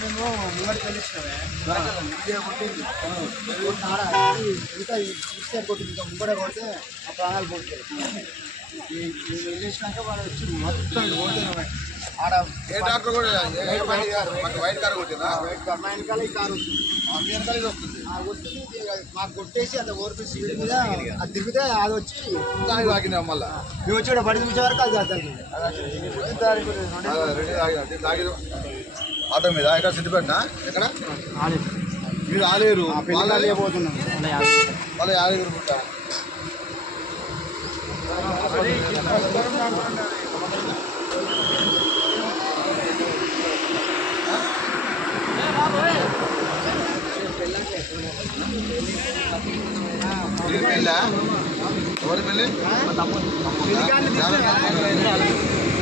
మేము ముంగడికి వెళ్ళిస్తున్నామే కొట్టింది ఇంకా కొట్టింది ఇంకా ముంగడే కొడితే ఆ ప్రాణాలు పోతాయి. వెళ్ళేసినాక వాళ్ళు వచ్చి మొత్తం కొడుతున్నామే ఆడ డాక్టర్ కూడా వైట్ కార్ కొట్టినా వైట్ కార్ మా వెనకాల ఈ కారు వస్తుంది మాకు కొట్టేసి అంత ఓర్పి స్పీడ్ మీద అది తిరిగితే అది వచ్చి తాగినా మళ్ళీ మేము వచ్చి బడి చూసే వరకు అది తాగి ఆటో మీద ఎక్కడ సిద్ధిపెట్టినా ఎక్కడ మీరు ఆలేరు పోతున్నాం వాళ్ళ 50 రూపాయలు ఎవరి పెళ్ళి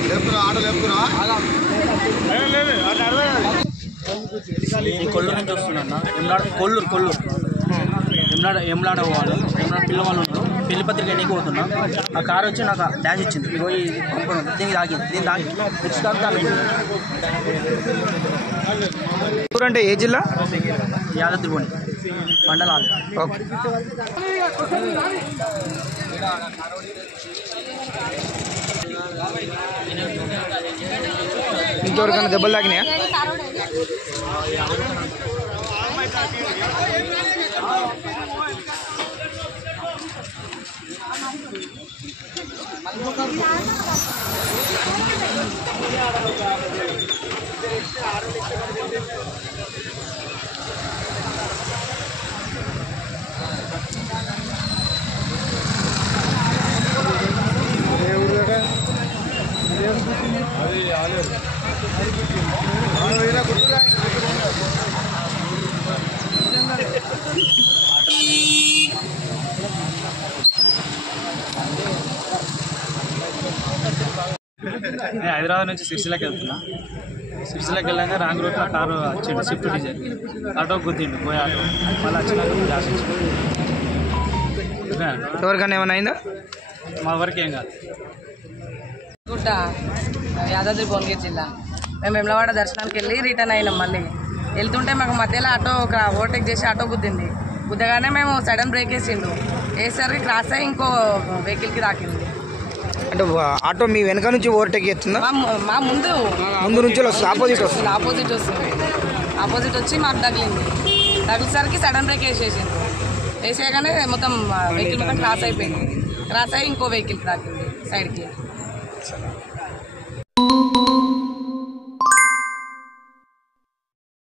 లేపుతున్నా ఆటో లేపుతున్నా కొల్లూరు నుంచి వస్తున్నా కొల్లూరు ఎమ్లాడ పోవాలి. పిల్లవాళ్ళు ఉన్నారు, పెళ్లి పత్రిక ఎన్నికి పోతున్నా. ఆ కారు వచ్చి నాకు డాష్ ఇచ్చింది. పోయి పంపడం దీనికి తాగింది. దీన్ని తాగి అంటే ఏ జిల్లా? యాదాద్రిపోని మండలాలు. ఇంకెవరికైనా దెబ్బలు తాగినాయా? నేను హైదరాబాద్ నుంచి సిరిసిల్లకి వెళ్తున్నా. సిరిసిల్లకి వెళ్ళాక రాంగ్ రూట్లో కారు వచ్చిండు, స్విఫ్ట్ డిజైర్. ఆటో గుద్దిండు, పోయి ఆటో మళ్ళీ వచ్చినాక గ్లాస్ ఇచ్చిండు. ఎవరికైనా ఏమైనా అయిందా? మా వరకు ఏం కాదు. గుట్ట యాదాద్రి భువనగిరి జిల్లా. మేము వెమ్లవాడ దర్శనానికి వెళ్ళి రిటర్న్ అయినాం. మళ్ళీ వెళ్తుంటే మాకు మధ్యలో ఆటో ఒక ఓవర్టేక్ చేసి ఆటో గుద్దింది. గుద్దగానే మేము సడన్ బ్రేక్ వేసిండు. వేసరికి క్రాస్ అయ్యి ఇంకో వెహికల్కి తాకింది. అంటే ఆటో మీ వెనక నుంచి ఓవర్టేక్ చేస్తుందా? మా ముందు నుంచి వస్తుంది, ఆపోజిట్ వచ్చి మాకు తగిలింది. తగిలేసరికి సడన్ బ్రేక్ వేసేసింది. వేసేయగానే మొత్తం వెహికల్ మొత్తం క్రాస్ అయిపోయింది. క్రాస్ అయ్యి ఇంకో వెహికల్కి తాకింది సైడ్కి.